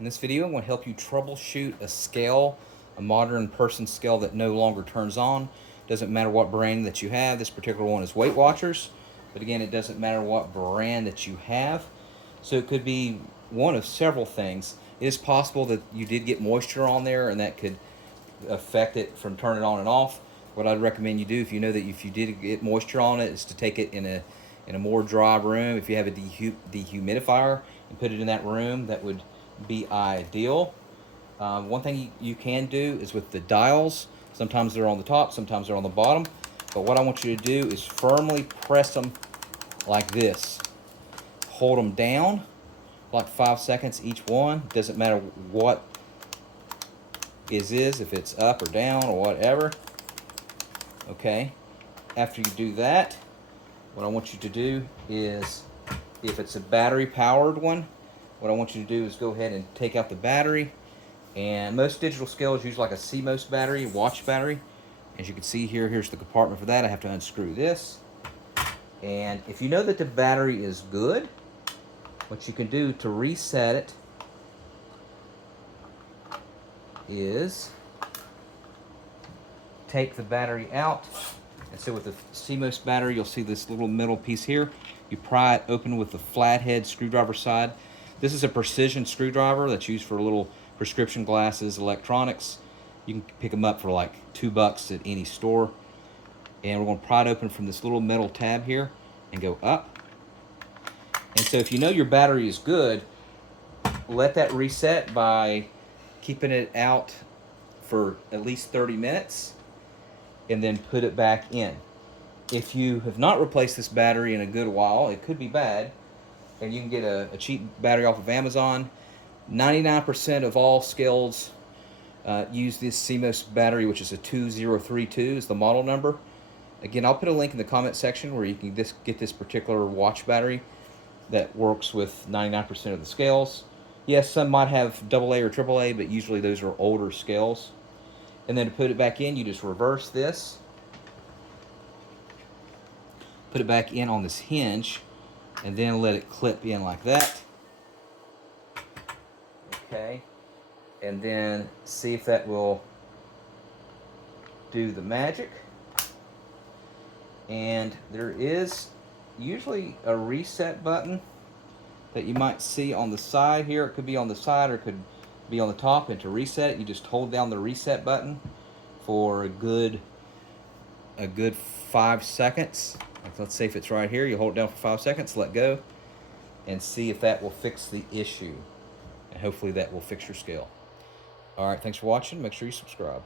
In this video, I'm going to help you troubleshoot a scale, a modern person scale that no longer turns on. Doesn't matter what brand that you have. This particular one is Weight Watchers, but again, it doesn't matter what brand that you have. So it could be one of several things. It is possible that you did get moisture on there and that could affect it from turning on and off. What I'd recommend you do, if you know that if you did get moisture on it, is to take it in a more dry room. If you have a dehumidifier and put it in that room, that would be ideal. One thing you can do is with the dials. Sometimes they're on the top, sometimes they're on the bottom. But what I want you to do is firmly press them like this. Hold them down like 5 seconds each one. Doesn't matter what is, if it's up or down or whatever. Okay. After you do that, what I want you to do is, if it's a battery powered one, what I want you to do is go ahead and take out the battery. And most digital scales use like a CMOS battery, watch battery. As you can see here, here's the compartment for that. I have to unscrew this. And if you know that the battery is good, what you can do to reset it is take the battery out. And so with the CMOS battery, you'll see this little metal piece here. You pry it open with the flathead screwdriver side. This is a precision screwdriver that's used for little prescription glasses, electronics. You can pick them up for like $2 at any store. And we're going to pry it open from this little metal tab here and go up. And so if you know your battery is good, let that reset by keeping it out for at least 30 minutes and then put it back in. If you have not replaced this battery in a good while, it could be bad, and you can get a cheap battery off of Amazon. 99% of all scales use this CMOS battery, which is a 2032 is the model number. Again, I'll put a link in the comment section where you can get this particular watch battery that works with 99% of the scales. Yes, some might have AA or AAA, but usually those are older scales. And then to put it back in, you just reverse this. Put it back in on this hinge, and then let it clip in like that. Okay. And then see if that will do the magic. And there is usually a reset button that you might see on the side here. It could be on the side or it could be on the top, and to reset it, you just hold down the reset button for a good 5 seconds. Let's say if it's right here, you hold it down for 5 seconds, let go, and see if that will fix the issue. And hopefully that will fix your scale. All right, thanks for watching. Make sure you subscribe.